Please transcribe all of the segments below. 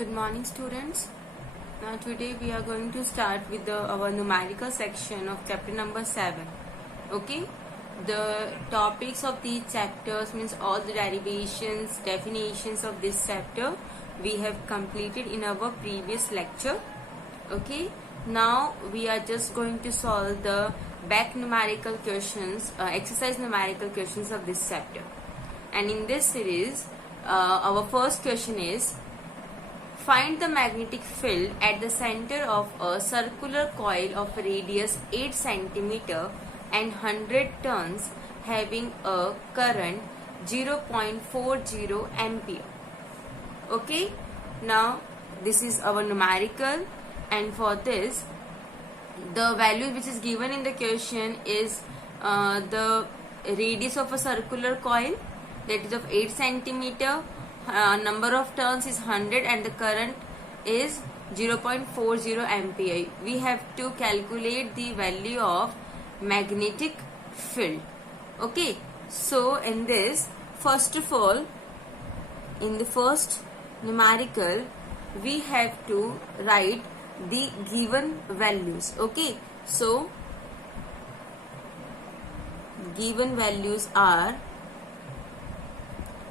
Good morning, students. Now today we are going to start with our numerical section of chapter number 7. Okay, the topics of these chapters means all the derivations, definitions of this chapter we have completed in our previous lecture. Okay, now we are just going to solve the back numerical questions, exercise numerical questions of this chapter. And in this series, our first question is: find the magnetic field at the center of a circular coil of radius 8 cm and 100 turns having a current 0.40 ampere. Okay, now this is our numerical, and for this the value which is given in the question is the radius of a circular coil, that is of 8 cm. Number of turns is 100 and the current is 0.40 ampere. We have to calculate the value of magnetic field. Okay, so in this, first of all, in the first numerical, we have to write the given values. Okay, so given values are: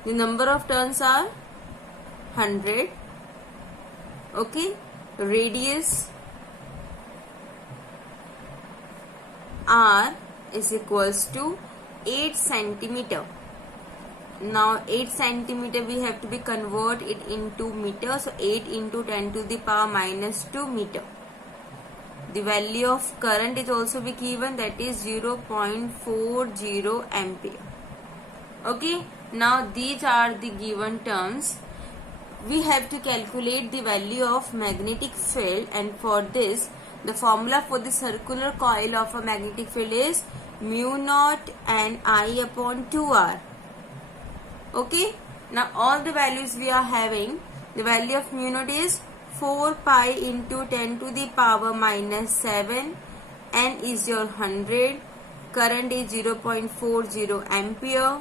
the number of turns are 100. Okay, radius R is equals to 8 centimeter. Now 8 centimeter we have to be convert it into meter, so 8 into 10 to the power minus 2 meter. The value of current is also be given, that is 0.40 ampere. Okay, now these are the given terms. We have to calculate the value of magnetic field, and for this the formula for the circular coil of a magnetic field is mu naught and I upon 2R. Okay, now all the values we are having. The value of mu naught is 4 pi into 10 to the power minus 7, n is your 100, current is 0.40 ampere,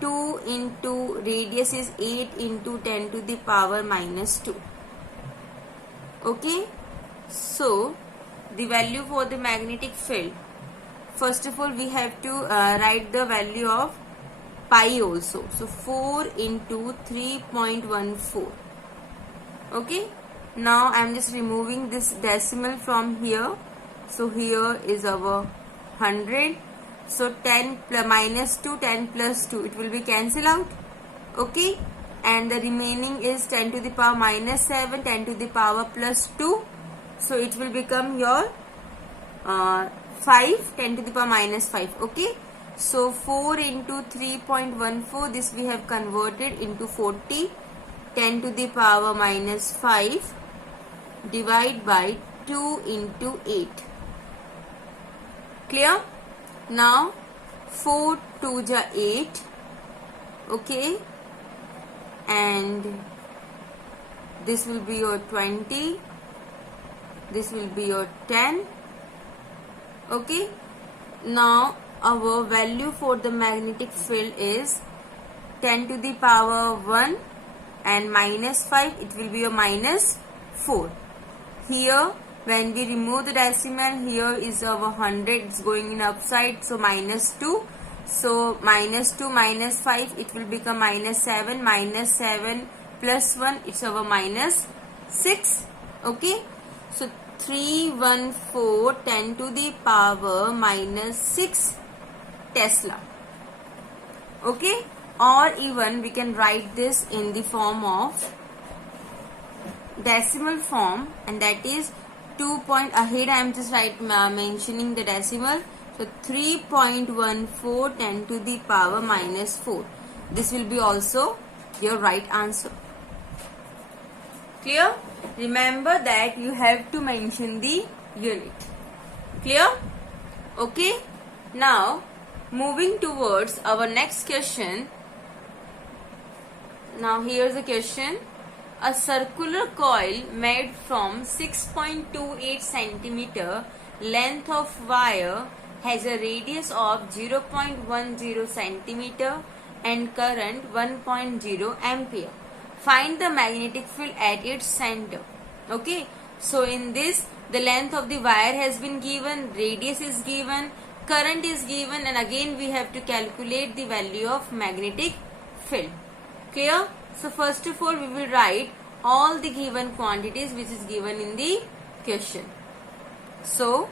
2 into radius is 8 into 10 to the power minus 2. Okay, so the value for the magnetic field, first of all we have to write the value of pi also. So 4 into 3.14. Okay, now I am just removing this decimal from here. So here is our 100. So 10 minus 2, 10 plus 2, it will be cancel out. Okay, and the remaining is 10 to the power minus 7, 10 to the power plus 2. So it will become your 5, 10 to the power minus 5. Okay, so 4 into 3.14, this we have converted into 40, 10 to the power minus 5 divide by 2 into 8. Clear? Now 4 2 ja 8. Okay, and this will be your 20, this will be your 10. Okay, now our value for the magnetic field is 10 to the power 1 and minus 5, it will be a minus 4. Here when we remove the decimal, here is our 100, it's going in upside, so minus 2. So minus 2 minus 5, it will become minus 7, minus 7 plus 1, it's our minus 6. Okay, so 314 10 to the power minus 6 Tesla. Okay, or even we can write this in the form of decimal form, and that is 2 point, ahead I am just mentioning the decimal. So 3.14 10 to the power minus 4. This will be also your right answer. Clear? Remember that you have to mention the unit. Clear? Okay, now moving towards our next question. Now here is the question: a circular coil made from 6.28 cm length of wire has a radius of 0.10 cm and current 1.0 ampere. Find the magnetic field at its center. Okay, so in this, the length of the wire has been given, radius is given, current is given, and again we have to calculate the value of magnetic field. Clear? So first of all, we will write all the given quantities which is given in the question. So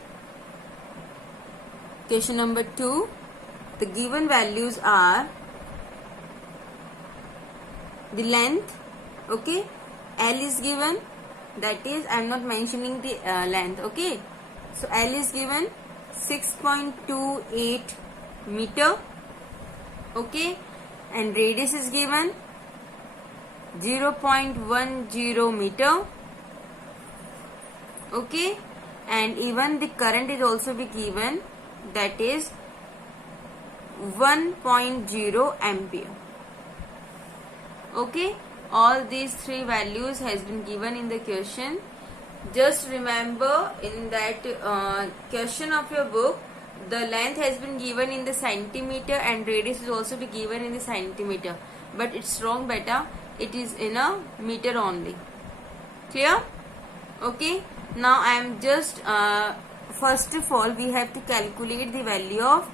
question number 2, the given values are the length. Okay, L is given, that is, I am not mentioning the length. Okay, so L is given 6.28 meter. Okay, and radius is given 0.10 meter. Okay, and even the current is also be given, that is 1.0 ampere. Okay, all these three values has been given in the question. Just remember, in that question of your book, the length has been given in the centimeter and radius is also be given in the centimeter, but it's wrong beta, it is in a meter only. Clear? Okay, now I am just first of all we have to calculate the value of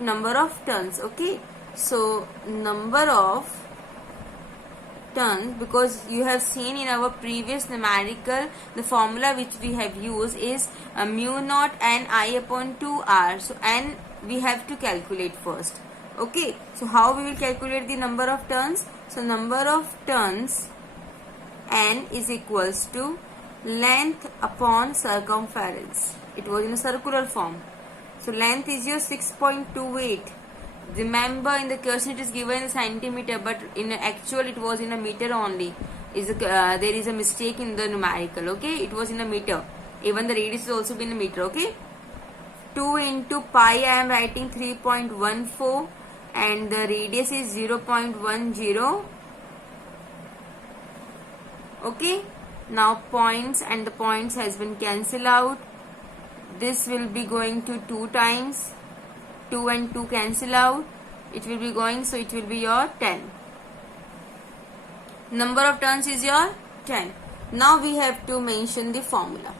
number of turns. Okay, so number of turns, because you have seen in our previous numerical, the formula which we have used is mu naught n I upon 2r. So n we have to calculate first. Okay, so how we will calculate the number of turns? So number of turns n is equals to length upon circumference. It was in a circular form. So length is your 6.28. Remember, in the question it is given in centimeter, but in actual it was in a meter only. There is a mistake in the numerical. Okay, it was in a meter. Even the radius is also been in a meter. Okay, 2 into pi I am writing 3.14, and the radius is 0.10. Okay, now points and the points has been cancelled out. This will be going to 2 times. 2 and 2 cancel out, it will be going, so it will be your 10. Number of turns is your 10. Now we have to mention the formula,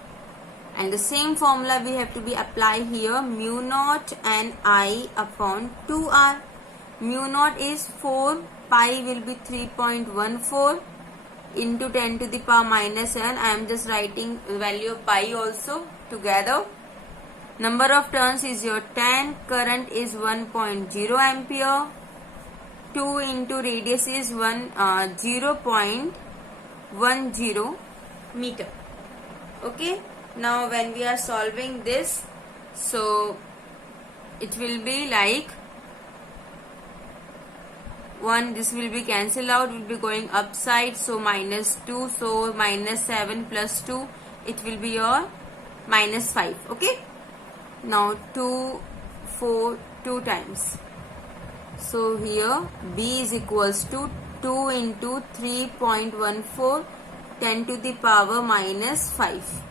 and the same formula we have to be apply here. Mu naught and I upon 2r. Mu naught is 4, pi will be 3.14 into 10 to the power minus 7. I am just writing the value of pi also together. Number of turns is your 10, current is 1.0 ampere, 2 into radius is 0.10 meter. Okay, now when we are solving this, so it will be like 1, this will be cancelled out, will be going upside, so minus 2, so minus 7 plus 2, it will be your minus 5. Okay, now 2, 4, 2 times. So here B is equals to 2 into 3.14, 10 to the power minus 5.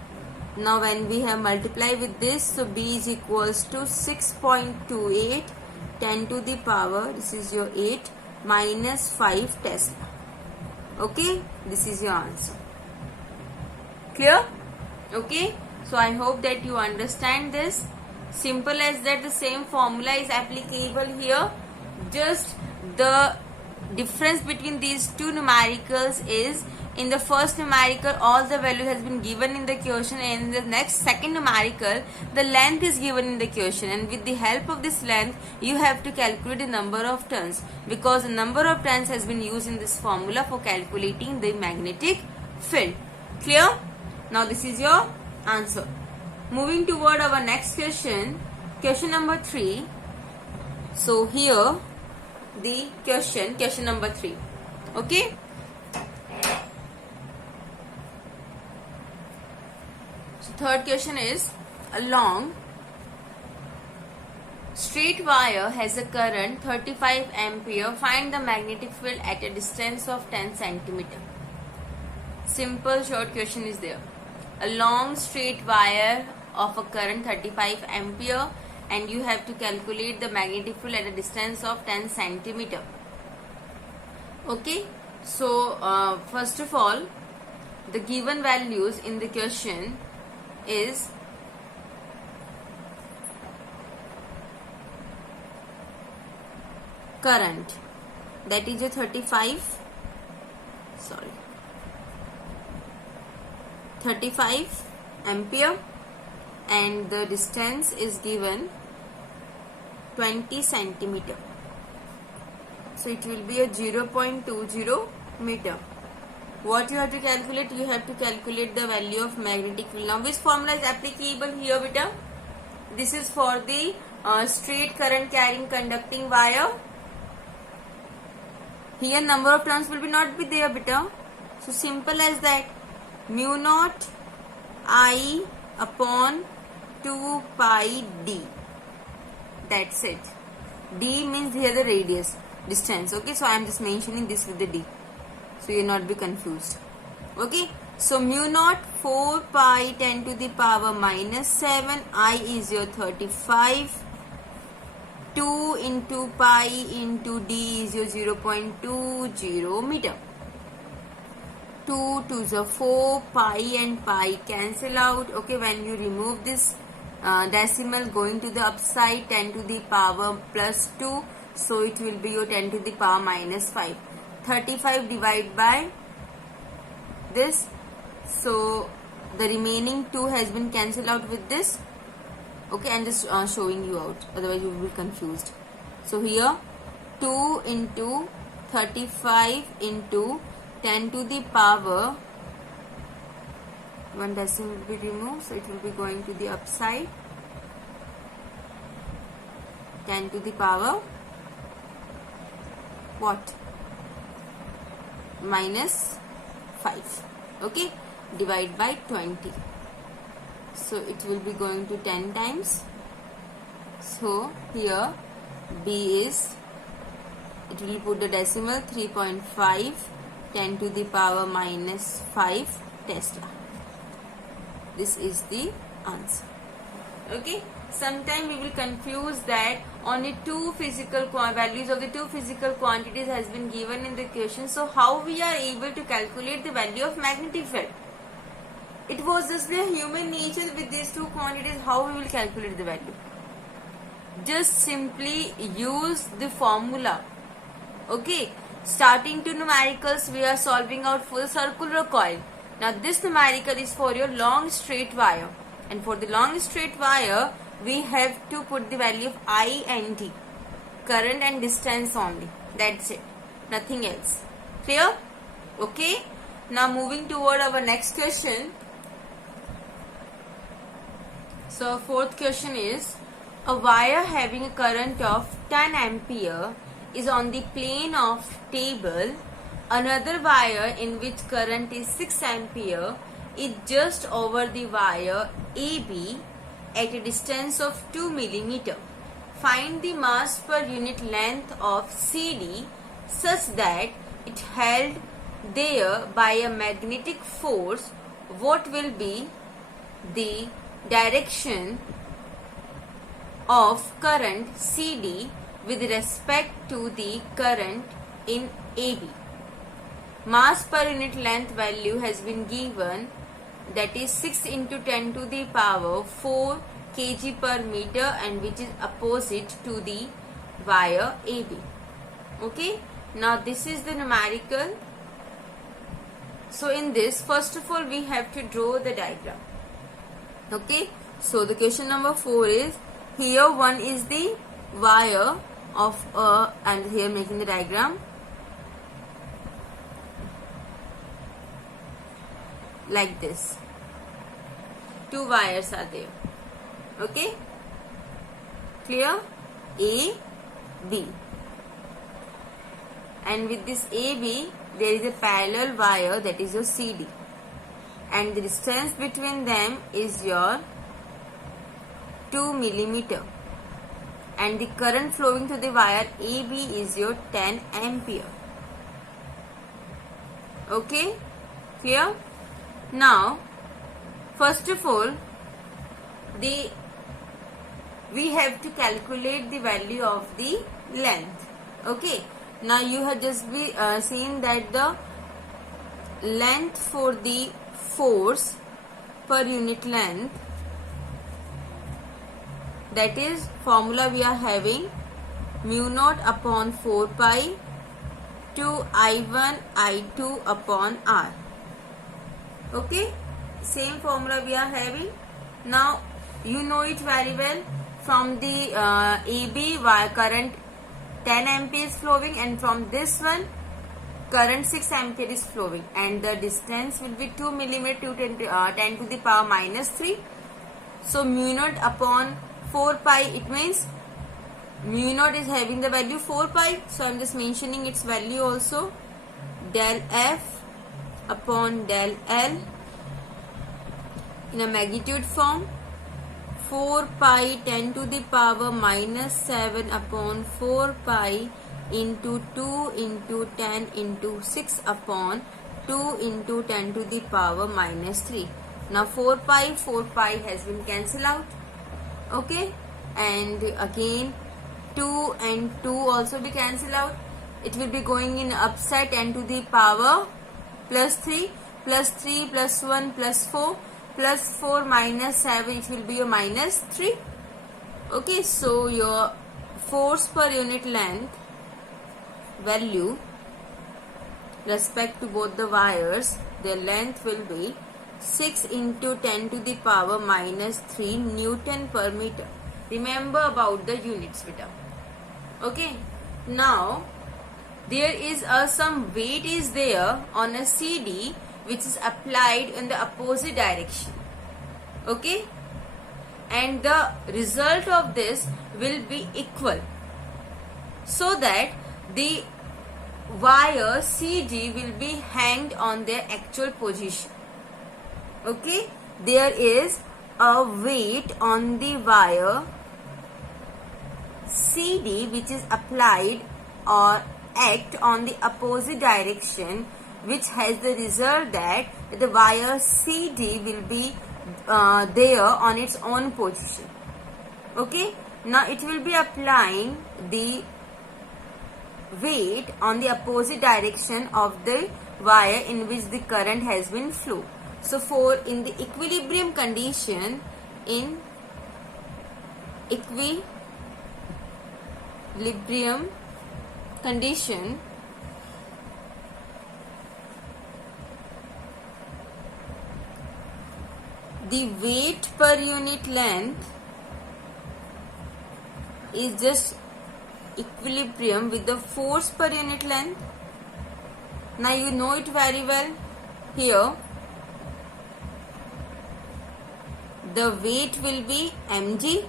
Now when we have multiplied with this, so B is equals to 6.28, 10 to the power, this is your 8, minus 5 Tesla. Okay, this is your answer. Clear? Okay, so I hope that you understand this. Simple as that, the same formula is applicable here. Just the difference between these two numericals is, in the first numerical all the value has been given in the question, and in the next second numerical the length is given in the question, and with the help of this length you have to calculate the number of turns, because the number of turns has been used in this formula for calculating the magnetic field. Clear? Now this is your answer. Moving toward our next question, question number 3. So here the question number 3. Okay, so third question is, a long straight wire has a current 35 ampere. Find the magnetic field at a distance of 10 centimeter. Simple short question is there. A long straight wire of a current 35 ampere, and you have to calculate the magnetic field at a distance of 10 centimeter. Okay, So first of all, the given values in the question is current, that is a 35 ampere, and the distance is given 20 centimeter. So it will be a 0.20 meter. What you have to calculate? You have to calculate the value of magnetic field. Now which formula is applicable here, beta? This is for the straight current carrying conducting wire. Here number of turns will not be there, beta. So simple as that. Mu naught I upon 2 pi d. That's it. D means here the radius, distance. Okay, so I am just mentioning this with the d, so you will not be confused. Okay, so mu naught 4 pi 10 to the power minus 7. I is your 35. 2 into pi into d is your 0.20 meter. 2 to the 4, pi and pi cancel out. Okay, when you remove this decimal going to the upside, 10 to the power plus 2, so it will be your 10 to the power minus 5. 35 divided by this, so the remaining 2 has been cancelled out with this. Okay, I'm just showing you out, otherwise you will be confused. So here 2 into 35 into 10 to the power, one decimal will be removed, so it will be going to the upside, 10 to the power what? Minus 5. Okay, divide by 20. So it will be going to 10 times. So here B is, it will put the decimal 3.5, 10 to the power minus 5 Tesla. This is the answer. Okay, sometime we will confuse that only two physical values of the two physical quantities has been given in the question. So how we are able to calculate the value of magnetic field? It was just the human nature with these two quantities. How we will calculate the value? Just simply use the formula. Okay, starting to numericals, we are solving out for the circular coil. Now this numerical is for your long straight wire, and for the long straight wire we have to put the value of I and D, current and distance only. That's it, nothing else. Clear? Okay, now moving toward our next question. So fourth question is, a wire having a current of 10 ampere is on the plane of table. Another wire in which current is 6 ampere is just over the wire AB at a distance of 2 millimeter. Find the mass per unit length of CD such that it held there by a magnetic force. What will be the direction of current CD with respect to the current in AB? Mass per unit length value has been given, that is 6 into 10 to the power 4 kg per meter, and which is opposite to the wire AB. Okay, now this is the numerical. So in this, first of all we have to draw the diagram. Okay, so the question number 4 is, here one is the wire of and here making the diagram like this. Two wires are there. Okay, clear? A, B, and with this AB there is a parallel wire, that is your CD, and the distance between them is your 2 millimeter, and the current flowing through the wire AB is your 10 ampere. Okay, clear? Now first of all we have to calculate the value of the length. Okay, Now you have just be seen that the length for the force per unit length, that is formula we are having mu naught upon 4 pi to I1 I2 upon R. Okay, same formula we are having. Now you know it very well from the AB wire current 10 ampere is flowing, and from this one current 6 ampere is flowing, and the distance will be 2 millimeter to 10 to the power minus 3. So mu naught upon 4 pi, it means mu naught is having the value 4 pi, so I am just mentioning its value also. Del F upon del L in a magnitude form, 4 pi 10 to the power minus 7 upon 4 pi into 2 into 10 into 6 upon 2 into 10 to the power minus 3. Now 4 pi has been cancelled out. Okay, and again 2 and 2 also be cancelled out. It will be going in upside 10 to the power plus 3 plus 3 plus 1 plus 4 plus 4 minus 7, it will be a minus 3. Okay, so your force per unit length value respect to both the wires, their length will be 6 into 10 to the power minus 3 Newton per meter. Remember about the units, beta. Okay, now there is some weight is there on a CD which is applied in the opposite direction. Okay, and the result of this will be equal, so that the wire CD will be hanged on their actual position. Okay, there is a weight on the wire CD which is applied or act on the opposite direction, which has the result that the wire CD will be there on its own position. Okay, now it will be applying the weight on the opposite direction of the wire in which the current has been flow. So for in the equilibrium condition, in equilibrium condition, the weight per unit length is just equilibrium with the force per unit length. Now you know it very well. Here the weight will be mg.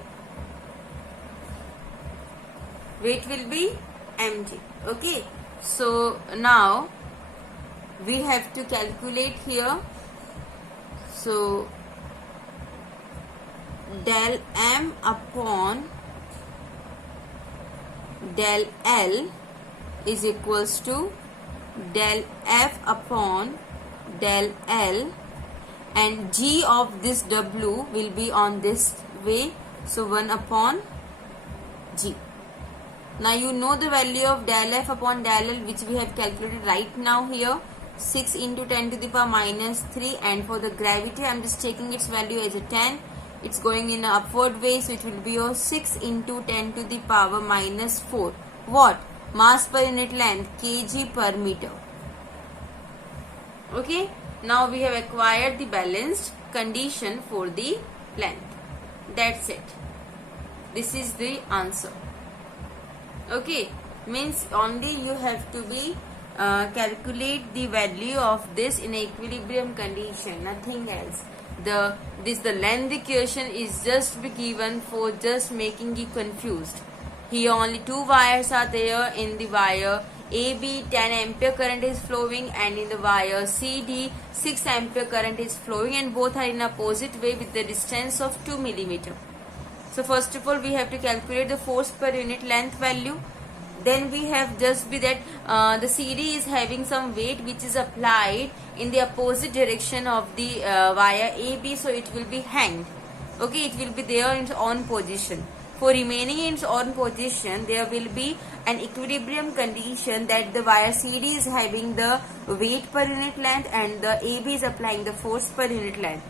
Weight will be mg. Okay, so now we have to calculate here. So del m upon del L is equals to del F upon del L, and G of this W will be on this way, so 1 upon G. Now you know the value of del F upon del L, which we have calculated right now here, 6 into 10 to the power minus 3, and for the gravity I am just taking its value as a 10. It's going in an upward way, so it will be 6 into 10 to the power minus 4. What? Mass per unit length, kg per meter. Okay, now we have acquired the balanced condition for the length. That's it. This is the answer. Okay, means only you have to be calculate the value of this in equilibrium condition, nothing else. The length equation is just be given for just making you confused. Here only two wires are there. In the wire AB 10 ampere current is flowing, and in the wire CD 6 ampere current is flowing, and both are in opposite way with the distance of 2 millimeter. So first of all we have to calculate the force per unit length value. Then we have just be that the CD is having some weight which is applied in the opposite direction of the wire AB, so it will be hanged. Okay, it will be there in its own position. For remaining in its own position, there will be an equilibrium condition that the wire CD is having the weight per unit length and the AB is applying the force per unit length.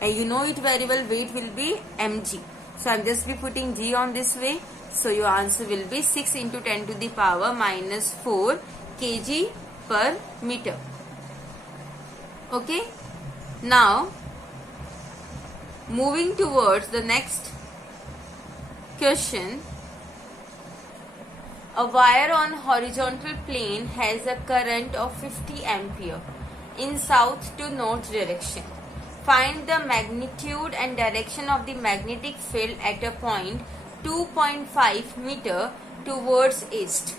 And you know it very well, weight will be mg. So I'm just be putting g on this way. So your answer will be 6 into 10 to the power minus 4 kg per meter. Okay. Now, moving towards the next question. A wire on horizontal plane has a current of 50 ampere in south to north direction. Find the magnitude and direction of the magnetic field at a point 2.5 meter towards east.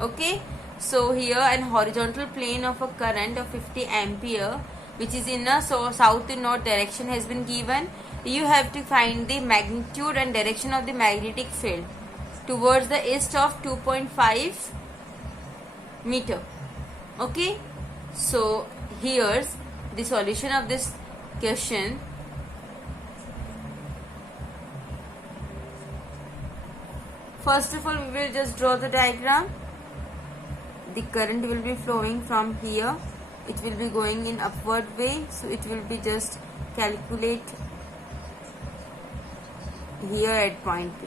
Okay, so here an horizontal plane of a current of 50 ampere which is in a south to north direction has been given. You have to find the magnitude and direction of the magnetic field towards the east of 2.5 meter. Okay, so here's the solution of this question. First of all, we will just draw the diagram. The current will be flowing from here. It will be going in upward way. So it will be just calculate here at point P.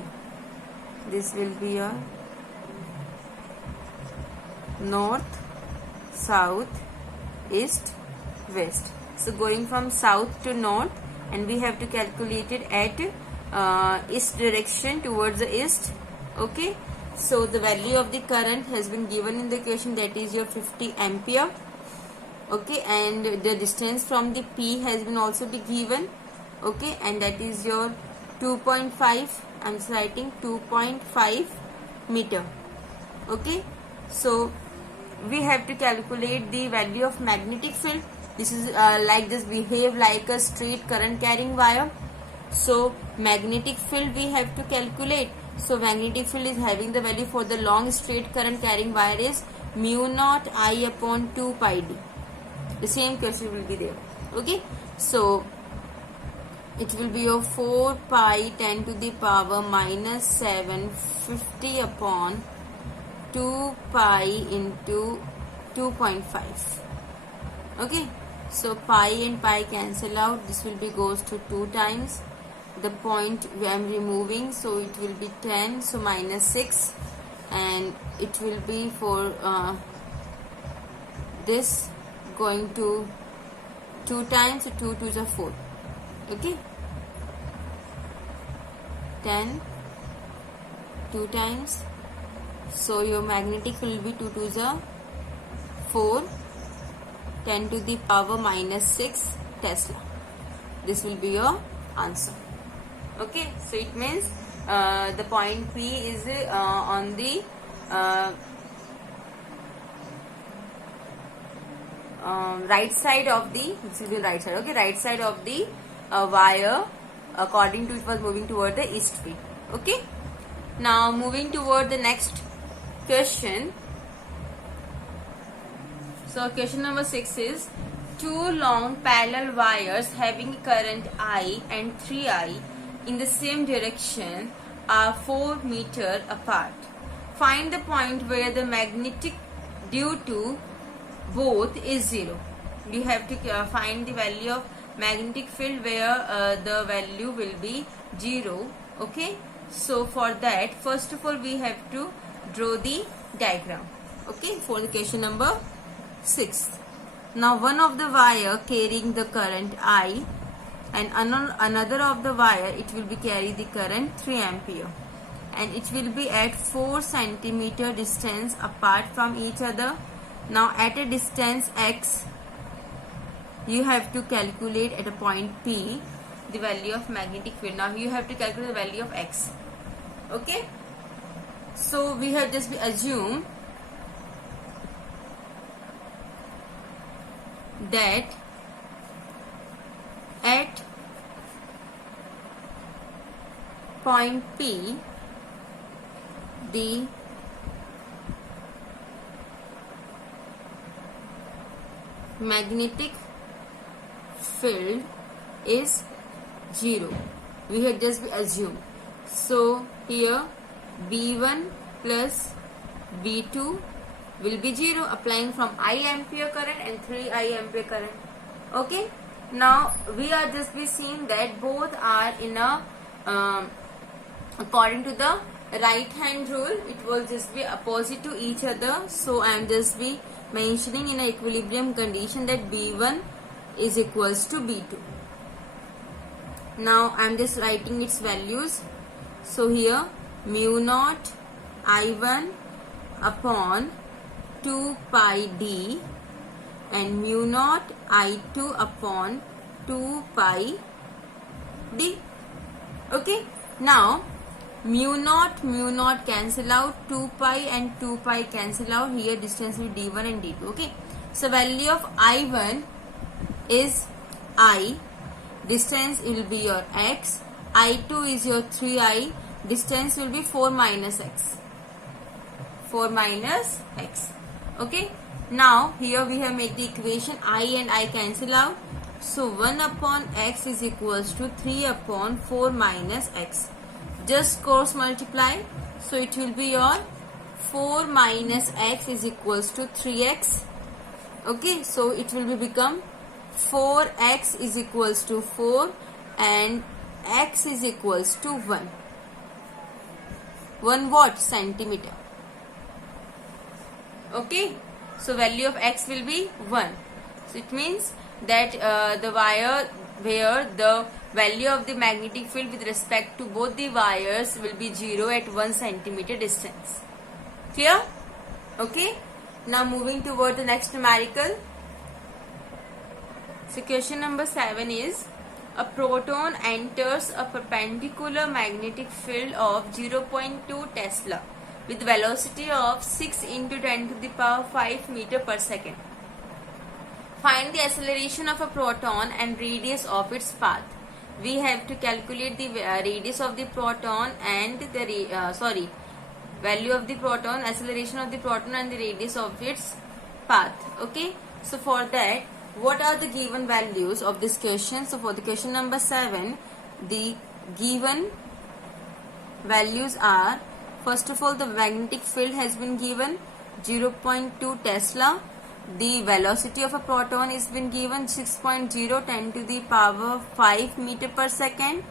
This will be a north, south, east, west. So going from south to north, and we have to calculate it at east direction towards the east. Okay, so the value of the current has been given in the question, that is your 50 ampere. Okay, and the distance from the P has been also be given. Okay, and that is your 2.5. I'm writing 2.5 meter. Okay, so we have to calculate the value of magnetic field. This is like this, behave like a straight current carrying wire. So magnetic field we have to calculate. So magnetic field is having the value for the long straight current carrying wire is mu naught I upon 2 pi d. The same question will be there. Okay, so it will be your 4 pi 10 to the power minus 7 50 upon 2 pi into 2.5. Okay, so pi and pi cancel out. This will be goes to 2 times the point I am removing, so it will be 10, so minus 6, and it will be for this going to 2 times, so 2 to the 4. Okay, 10 2 times, so your magnetic field will be 2 to the 4, 10 to the power minus 6 Tesla. This will be your answer. Okay, so it means the point P is on the right side of the, this will be right side. Okay, right side of the wire, according to it was moving toward the east way. Okay, now moving toward the next question. So question number 6 is, two long parallel wires having current I and 3I in the same direction are 4 meters apart. Find the point where the magnetic due to both is 0. You have to find the value of magnetic field where the value will be 0. Okay, so for that, first of all we have to draw the diagram. Okay, for the question number 6. Now one of the wire carrying the current I and another of the wire, it will be carry the current 3 ampere, and it will be at 4 centimeter distance apart from each other. Now at a distance x, you have to calculate at a point P the value of magnetic field. Now you have to calculate the value of x. Okay, so we have just assumed that at point P the magnetic field is 0. We had just assumed. So here B1 plus B2 will be 0, applying from I ampere current and 3I ampere current. Okay. Now we are just be seeing that both are in a according to the right hand rule, it will just be opposite to each other. So I am just be mentioning in an equilibrium condition that B1 is equals to B2. Now I am just writing its values. So here mu naught I1 upon 2 pi d and mu naught I2 upon 2 pi d. Okay. Now mu naught cancel out, 2 pi and 2 pi cancel out. Here distance will be d1 and d2. Okay. So value of I1 is I. Distance will be your x. I2 is your 3I. Distance will be 4 minus x. 4 minus x. Okay. Now here we have made the equation I and I cancel out. So 1 upon x is equals to 3 upon 4 minus x. Just cross multiply. So it will be your 4 minus x is equals to 3x. Okay. So it will be become 4x is equals to 4 and x is equals to 1. 1 what? Centimeter. Okay. So value of x will be 1. So it means that the wire where the value of the magnetic field with respect to both the wires will be 0 at 1 centimeter distance. Clear? Okay. Now moving toward the next numerical. So question number 7 is, a proton enters a perpendicular magnetic field of 0.2 Tesla with velocity of 6 into 10 to the power 5 meter per second. Find the acceleration of a proton and radius of its path. We have to calculate the radius of the proton and the value of the proton, acceleration of the proton and the radius of its path. Okay. So for that, what are the given values of this question? So for the question number 7, the given values are, first of all, the magnetic field has been given 0.2 Tesla. The velocity of a proton is been given 6.0 10 to the power 5 meter per second.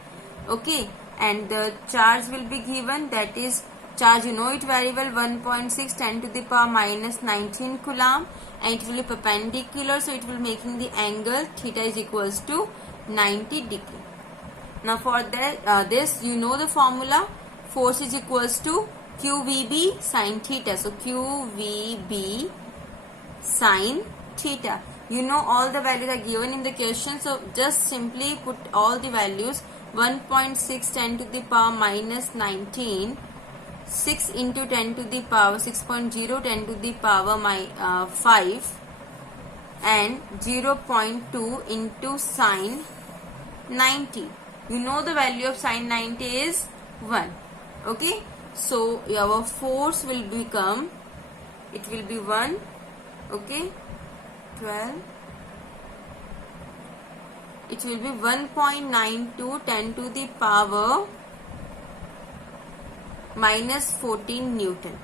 Okay. And the charge will be given, that is charge, you know it very well, 1.6 10 to the power minus 19 coulomb, and it will be perpendicular, so it will making the angle theta is equals to 90 degree. Now for that this you know the formula, force is equals to QVB sin theta. So QVB sin theta. You know all the values are given in the question, so just simply put all the values. 1.6 10 to the power minus 19, 6 into 10 to the power 6.0 10 to the power 5, and 0.2 into sine 90. You know the value of sine 90 is 1. Okay. So our force will become, it will be 1. Okay. 12. It will be 1.92 10 to the power minus 14 Newton.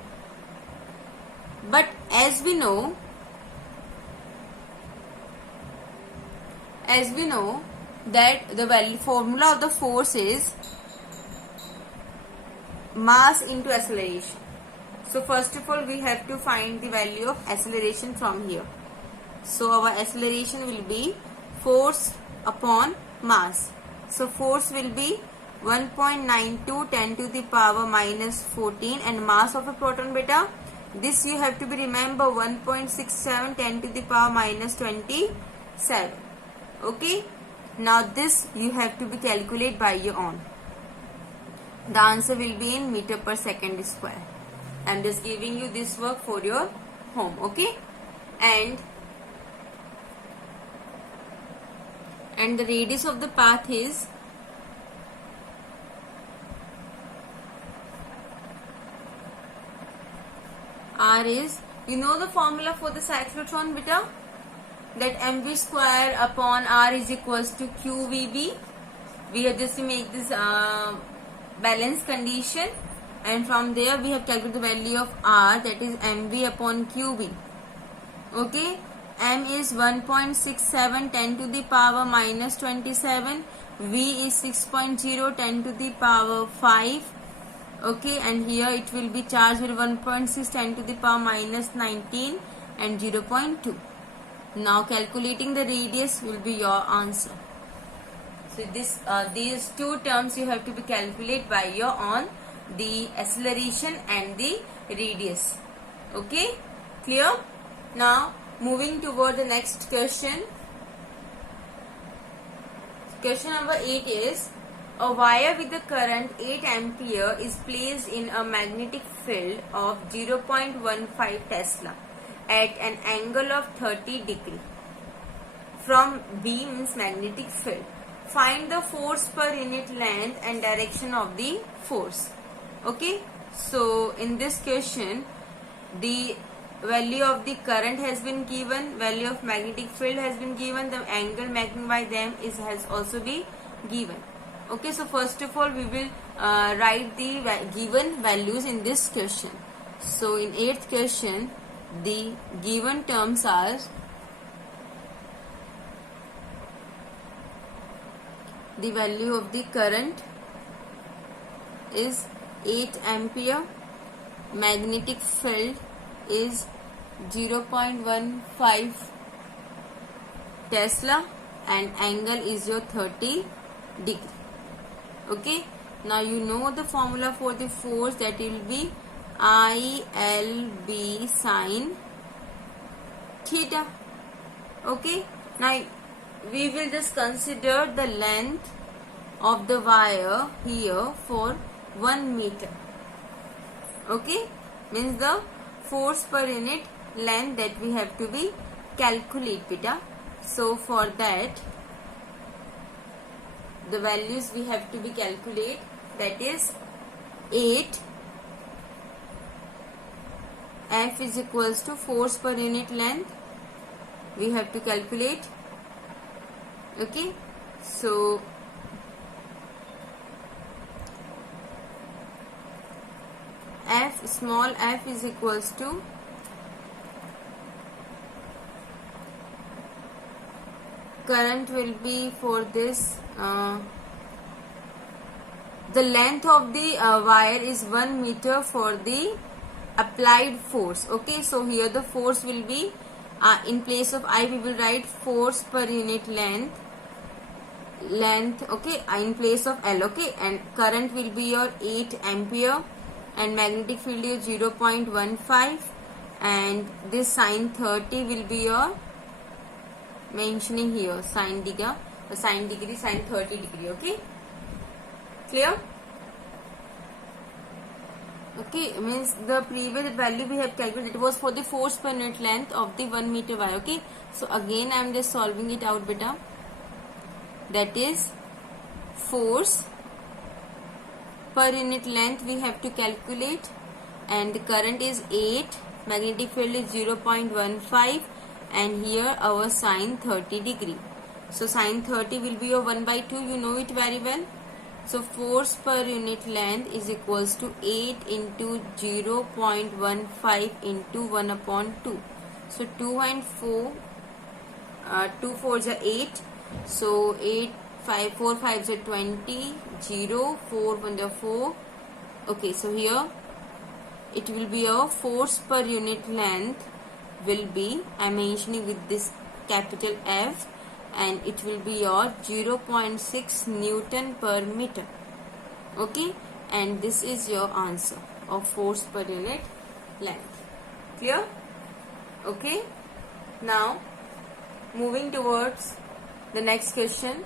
But as we know that the value formula of the force is mass into acceleration. So first of all we have to find the value of acceleration from here. So our acceleration will be force upon mass. So force will be 1.92 10 to the power minus 14, and mass of a proton beta, this you have to be remember 1.67 10 to the power minus 27. Okay. Now this you have to be calculate by your own. The answer will be in meter per second square. I am just giving you this work for your home. Okay. And the radius of the path is R is, you know the formula for the cyclotron beta, that mv square upon R is equals to QVB. We have just to make this balance condition, and from there we have calculated the value of R, that is mv upon qb. Okay, m is 1.67 10 to the power minus 27, v is 6.0 10 to the power 5. Okay, and here it will be charged with 1.6 10 to the power minus 19 and 0.2. Now calculating the radius will be your answer. So these two terms you have to be calculate by your own, the acceleration and the radius. Okay, clear? Now moving toward the next question. Question number 8 is, a wire with the current 8 ampere is placed in a magnetic field of 0.15 Tesla at an angle of 30 degree from B, means magnetic field. Find the force per unit length and direction of the force. Okay, so in this question the value of the current has been given, value of magnetic field has been given, the angle making by them has also been given. Okay, so first of all we will write the given values in this question. So in 8th question the given terms are the value of the current is 8 ampere, magnetic field is 0.15 Tesla, and angle is your 30 degree. Okay, now you know the formula for the force, that will be ILB sine theta. Okay, now we will just consider the length of the wire here for 1 meter. Okay, means the force per unit length that we have to be calculate, beta. So for that the values we have to be calculate, that is 8 F is equals to force per unit length we have to calculate. Okay, so F, small f is equals to current will be for this the length of the wire is 1 meter for the applied force. Okay, so here the force will be in place of I we will write force per unit length, okay, in place of L. Okay, and current will be your 8 ampere and magnetic field is 0.15, and this sine 30 will be your mentioning here sine degree, sine 30 degree. Okay, clear? Okay, means the previous value we have calculated, it was for the force per unit length of the 1 meter wire. Okay, so again I am just solving it out, beta. That is force per unit length we have to calculate, and the current is 8, magnetic field is 0.15, and here our sine 30 degree. So sine 30 will be your 1 by 2, you know it very well. So force per unit length is equals to 8 into 0.15 into 1 upon 2. So 2 and 4, 2 4s are 8. So 8, 5, 4 5s are 20, 0, 4 1 are 4. Okay, so here it will be a force per unit length will be, I am mentioning with this capital F, and it will be your 0.6 Newton per meter. Okay, and this is your answer of force per unit length. Clear? Okay, now moving towards the next question.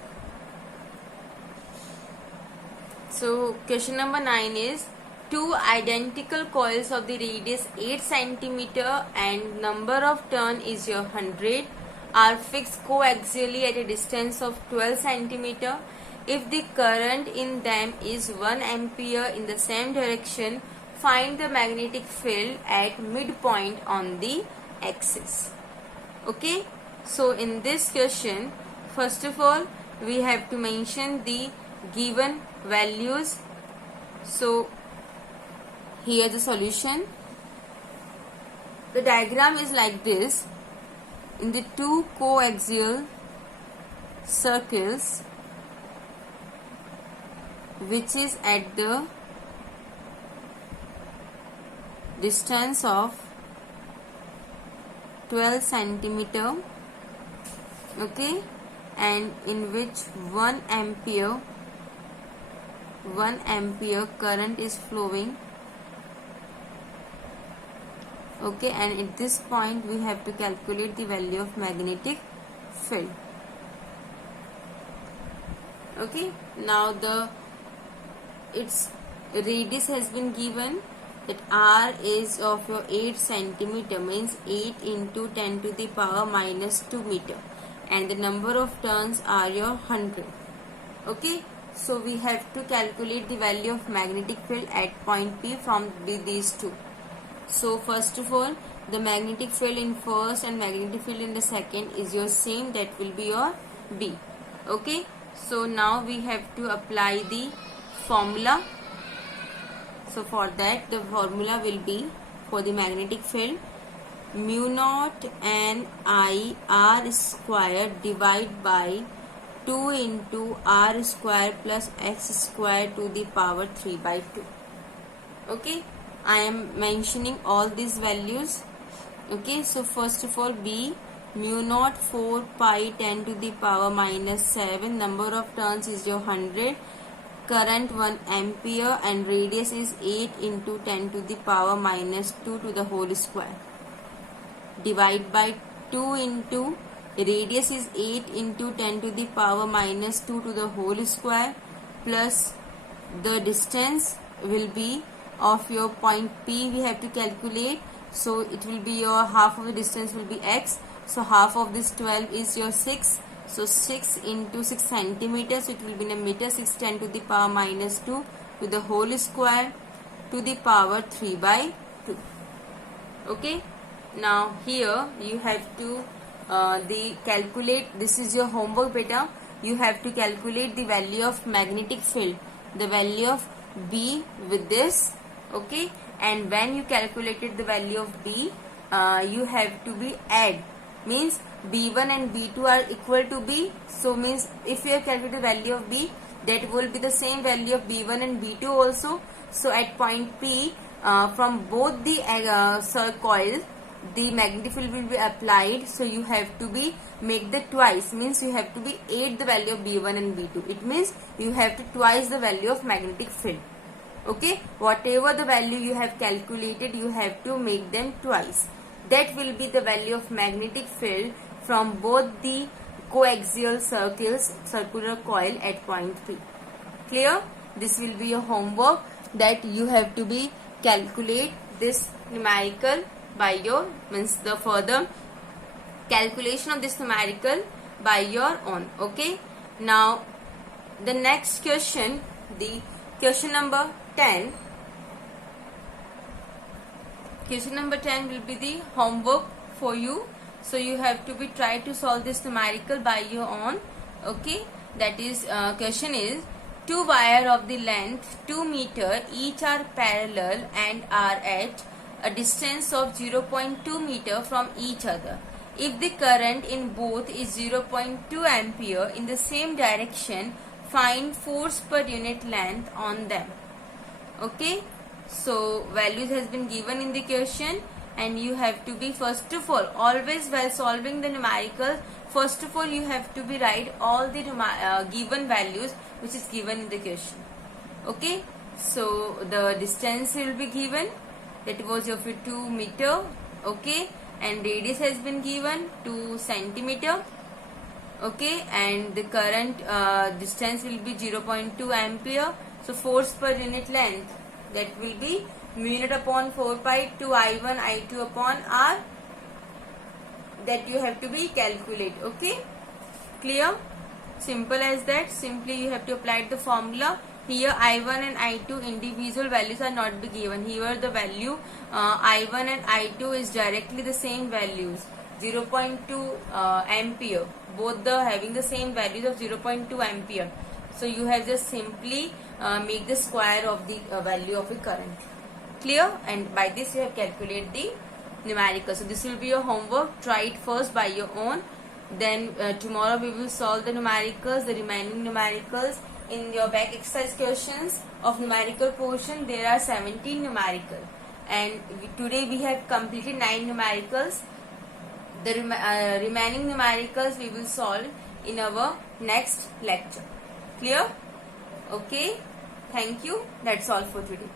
So question number 9 is, two identical coils of the radius 8 cm and number of turn is your 100 are fixed coaxially at a distance of 12 cm. If the current in them is 1 ampere in the same direction, find the magnetic field at midpoint on the axis. Okay, so in this question, first of all we have to mention the given values So here the solution. The diagram is like this. In the two coaxial circles, which is at the distance of 12 centimeter, okay, and in which 1 ampere current is flowing, okay, and at this point we have to calculate the value of magnetic field. Okay, now its radius has been given, that r is of your 8 centimeter, means 8 into 10 to the power minus 2 meter, and the number of turns are your 100. Okay, so we have to calculate the value of magnetic field at point P from these two. So first of all, the magnetic field in first and magnetic field in the second is your same, that will be your B. Okay, so now we have to apply the formula. So for that, the formula will be, for the magnetic field, mu naught n I r square divided by 2 into r square plus x square to the power 3 by 2. Okay, I am mentioning all these values. Okay, so first of all, B, mu naught 4 pi 10 to the power minus 7, number of turns is your 100, current 1 ampere, and radius is 8 into 10 to the power minus 2 to the whole square. Divide by 2 into radius is 8 into 10 to the power minus 2 to the whole square, plus the distance will be of your point P we have to calculate. So it will be your half of the distance will be x. So half of this 12 is your 6. So 6 into 6 centimeters, it will be in a meter, 6 10 to the power minus 2 to the whole square to the power 3 by 2. Okay, now here you have to calculate, this is your homework beta, you have to calculate the value of magnetic field, the value of B with this. Okay, and when you calculated the value of B, you have to be add, means B1 and B2 are equal to B. So means if you have calculated the value of B, that will be the same value of B1 and B2 also. So at point P, from both the coil, the magnetic field will be applied. So you have to be make the twice, means you have to be add the value of B1 and B2. It means you have to twice the value of magnetic field. Okay, whatever the value you have calculated, you have to make them twice. That will be the value of magnetic field from both the coaxial circles, circular coil at point P. Clear? This will be your homework, that you have to be calculate this numerical by your, means the further calculation of this numerical by your own. Okay, now the next question, the question number 10. Question number 10 will be the homework for you. So you have to be try to solve this numerical by your own. Okay, that is question is, two wire of the length 2 meter each are parallel and are at a distance of 0.2 meter from each other. If the current in both is 0.2 ampere in the same direction, find force per unit length on them. Okay, so values has been given in the question, and you have to be, first of all, always while solving the numerical, first of all you have to be write all the given values which is given in the question. Okay, so the distance will be given, that was of 2 meter. Okay, and radius has been given 2 centimeter. Okay, and the current distance will be 0.2 ampere. So force per unit length, that will be mu naught upon 4 pi to I1 I2 upon R, that you have to be calculate. Okay, clear? Simple as that. Simply you have to apply the formula. Here I1 and I2 individual values are not be given. Here the value I1 and I2 is directly the same values, 0.2 ampere. Both the having the same values of 0.2 ampere. So you have just simply make the square of the value of a current. Clear? And by this you have calculated the numerical. So this will be your homework. Try it first by your own. Then tomorrow we will solve the numericals, the remaining numericals. In your back exercise questions of numerical portion, there are 17 numerical, and today we have completed 9 numericals. The remaining numericals we will solve in our next lecture. Clear? Okay. Thank you. That's all for today.